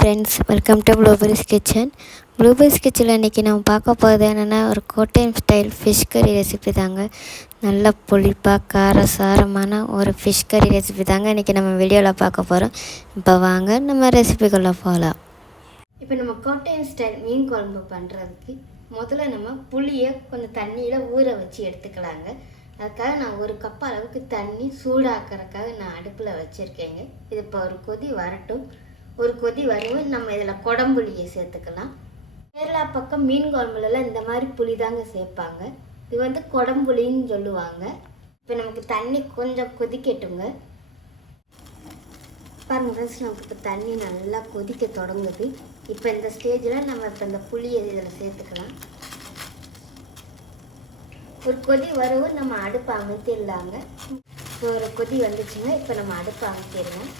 Friends, welcome to blueberries kitchen. Blueberries கிச்சனில் இன்றைக்கி நம்ம பார்க்க போகிறது என்னென்னா, ஒரு கோட்டயம் ஸ்டைல் ஃபிஷ் கறி ரெசிபி தாங்க. நல்ல புளிப்பாக காரசாரமான ஒரு ஃபிஷ் கறி ரெசிபி தாங்க இன்றைக்கி நம்ம வீடியோவில் பார்க்க போகிறோம். இப்போ வாங்க நம்ம ரெசிபிக்குள்ளே போகலாம். இப்போ நம்ம கோட்டயம் ஸ்டைல் மீன் குழம்பு பண்ணுறதுக்கு முதல்ல நம்ம புளியை கொஞ்சம் தண்ணியில் ஊற வச்சு எடுத்துக்கலாங்க. அதுக்காக நான் ஒரு கப் அளவுக்கு தண்ணி சூடாக்கிறதுக்காக நான் அடுப்பில் வச்சுருக்கேங்க. இது இப்போ ஒரு கொதி வரட்டும். ஒரு கொதி வரவும் நம்ம இதில் குடம்புளியை சேர்த்துக்கலாம். கேரளா பக்கம் மீன் குழம்புலலாம் இந்த மாதிரி புளி தாங்க சேர்ப்பாங்க. இது வந்து குடம்புளின்னு சொல்லுவாங்க. இப்போ நமக்கு தண்ணி கொஞ்சம் கொதிக்கட்டுங்க. பாருங்க ஃப்ரெண்ட்ஸ், நமக்கு இப்போ தண்ணி நல்லா கொதிக்க தொடங்குது. இப்போ இந்த ஸ்டேஜில் நம்ம இப்போ இந்த புளியை இதில் சேர்த்துக்கலாம். ஒரு கொதி வரவும் நம்ம அடுப்பை அமுத்திடலாங்க. இப்போ ஒரு கொதி வந்துச்சுங்க. இப்போ நம்ம அடுப்பை அமுத்திடுவோம்.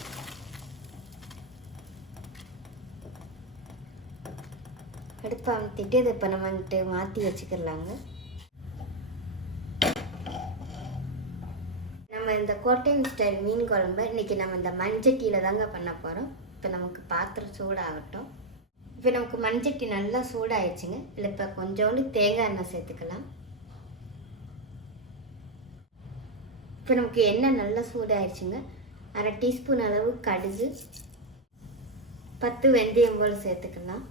அடுப்பை அமுத்திட்டு இதை இப்போ நம்ம வந்துட்டு மாற்றி வச்சுக்கிடலாங்க. நம்ம இந்த கோட்டயம் ஸ்டைல் மீன் குழம்பு இன்றைக்கி நம்ம இந்த மண்சட்டியில் தாங்க பண்ண போகிறோம். இப்போ நமக்கு பாத்திரம் சூடாகட்டும். இப்போ நமக்கு மண்சட்டி நல்லா சூடாகிடுச்சுங்க. இதில் இப்போ கொஞ்சோண்டு தேங்காய் எண்ணெய் சேர்த்துக்கலாம். இப்போ நமக்கு எண்ணெய் நல்லா சூடாகிடுச்சுங்க. அரை டீஸ்பூன் அளவு கடுகு, 10 வெந்தயம் போல் சேர்த்துக்கலாம்.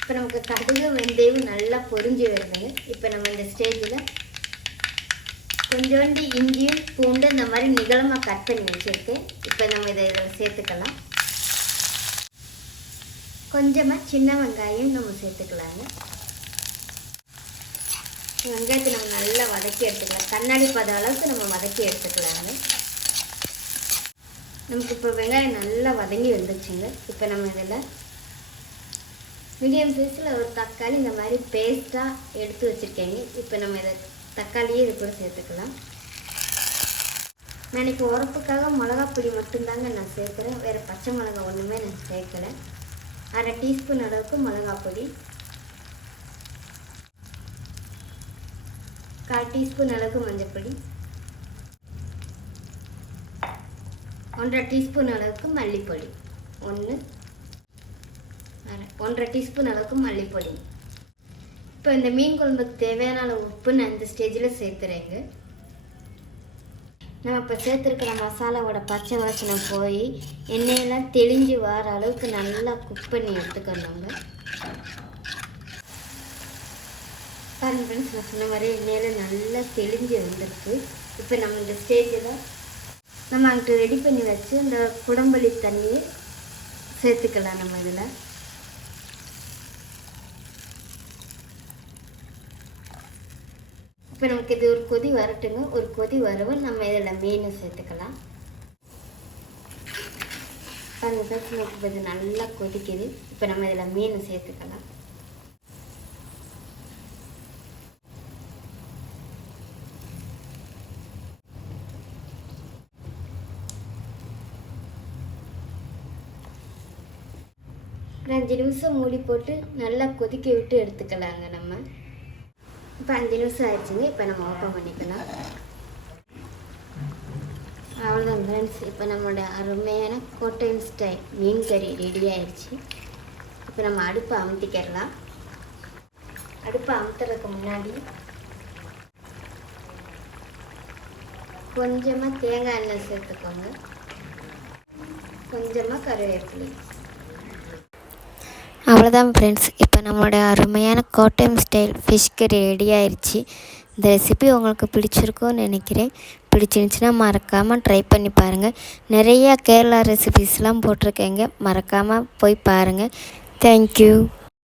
இப்போ நமக்கு கடுகு வெந்தயம் நல்லா பொரிஞ்சு வருதுங்க. இப்போ நம்ம இந்த ஸ்டேஜில் கொஞ்சோண்டு இஞ்சியும் பூண்டு இந்த மாதிரி நிகழமாக கட் பண்ணி வச்சுருக்கேன். இப்போ நம்ம இதில் சேர்த்துக்கலாம். கொஞ்சமாக சின்ன வெங்காயம் நம்ம சேர்த்துக்கலாங்க. வெங்காயத்தை நம்ம நல்லா வதக்கி எடுத்துக்கலாம். கண்ணாடி பத அளவுக்கு நம்ம வதக்கி எடுத்துக்கலாங்க. நமக்கு இப்போ வெங்காயம் நல்லா வதங்கி வந்துச்சுங்க. இப்போ நம்ம இதில் மீடியம் சைஸில் ஒரு தக்காளி இந்த மாதிரி பேஸ்ட்டாக எடுத்து வச்சுருக்கேங்க. இப்போ நம்ம இதை தக்காளியே இது கூட சேர்த்துக்கலாம். நான் இன்றைக்கி உரப்புக்காக மிளகாப்பொடி மட்டும்தாங்க நான் சேர்க்குறேன். வேறு பச்சை மிளகா ஒன்றுமே நான் சேர்க்கலை. அரை டீஸ்பூன் அளவுக்கு மிளகாப்பொடி, 1/4 டீஸ்பூன் அளவுக்கு மஞ்சள்பொடி, 1/2 டீஸ்பூன் அளவுக்கு மல்லிப்பொடி, 1/2 டீஸ்பூன் அளவுக்கு மல்லிப்பொடி. இப்போ இந்த மீன் குழம்புக்கு தேவையான அளவு உப்பு நான் இந்த ஸ்டேஜில் சேர்த்துறேங்க. நான் இப்போ சேர்த்துருக்கிற மசாலாவோட பச்சை வாசனை போய் எண்ணெயெல்லாம் தெளிஞ்சு வர அளவுக்கு நல்லா குக் பண்ணி எடுத்துக்கணுங்க. பாருங்க ஃப்ரெண்ட்ஸ், நான் சொன்ன மாதிரி எண்ணெயில் நல்லா தெளிஞ்சு வந்துருக்கு. இப்போ நம்ம இந்த ஸ்டேஜில் நம்ம அங்கிட்டு ரெடி பண்ணி வச்சு இந்த குடம்புளி தண்ணியை சேர்த்துக்கலாம். நம்ம இதில் இப்போ நமக்கு இது ஒரு கொதி வரட்டுங்க. ஒரு கொதி வரவும் நம்ம இதில் மீனை சேர்த்துக்கலாம். பாருங்க நமக்கு இது நல்லா கொதிக்குது. இப்போ நம்ம இதில் மீனை சேர்த்துக்கலாம். ஒரு 5 நிமிஷம் மூடி போட்டு நல்லா கொதிக்க விட்டு எடுத்துக்கலாங்க. நம்ம இப்போ 5 நிமிஷம் ஆயிடுச்சுங்க. இப்போ நம்ம ஓப்பன் பண்ணிக்கலாம். அவ்வளோதான் ஃப்ரெண்ட்ஸ், இப்போ நம்மளோட அருமையான கோட்டயம் ஸ்டைல் மீன் கறி ரெடி ஆயிடுச்சு. இப்போ நம்ம அடுப்பை அமுத்திக்கிடலாம். அடுப்பை அமுத்துறதுக்கு முன்னாடி கொஞ்சமாக தேங்காய் எண்ணெய் சேர்த்துக்கோங்க, கொஞ்சமாக கருவேப்பிலை. அவ்வளோதான் ஃப்ரெண்ட்ஸ், இப்போ நம்மளோட அருமையான கோட்டயம் ஸ்டைல் ஃபிஷ் கறி ரெடி ஆயிடுச்சு. இந்த ரெசிபி உங்களுக்கு பிடிச்சிருக்கும்னு நினைக்கிறேன். பிடிச்சிருந்துச்சுன்னா மறக்காமல் ட்ரை பண்ணி பாருங்கள். நிறையா கேரளா ரெசிபிஸ்லாம் போட்டிருக்கேங்க, மறக்காமல் போய் பாருங்கள். தேங்க்யூ.